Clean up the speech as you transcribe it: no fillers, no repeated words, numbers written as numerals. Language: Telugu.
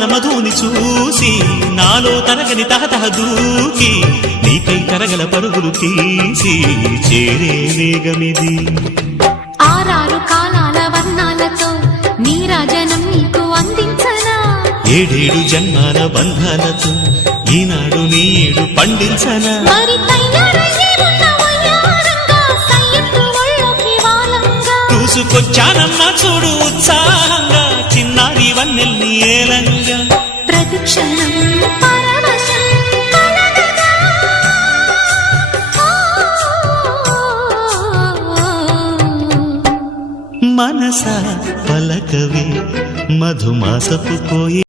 మదన మధుని చూసి నాలో తరగని తహతహ దూకి నీకై తరగల పరుగులు తీసి చేరే వేగమిది. ఆరారు కాలాల వర్ణాలతో నీరాజనం నీకు అందించనా, ఏడేడు జన్మాల బంధాలతో ఈనాడు నీడు పండించనా. మరి తయారయ్యే ఉన్న వయ్యారంగా సయ్యత్తు ఒళ్ళోకి వాలంగా చూసుకొచ్చానమ్మా చూడు ఉత్సాహంగా చిన్నారి వన్నెల్ని ఏలంగా. ప్రతిక్షణం పరవశం కలగగా మనస పలకవే మధుమాసపు కోయి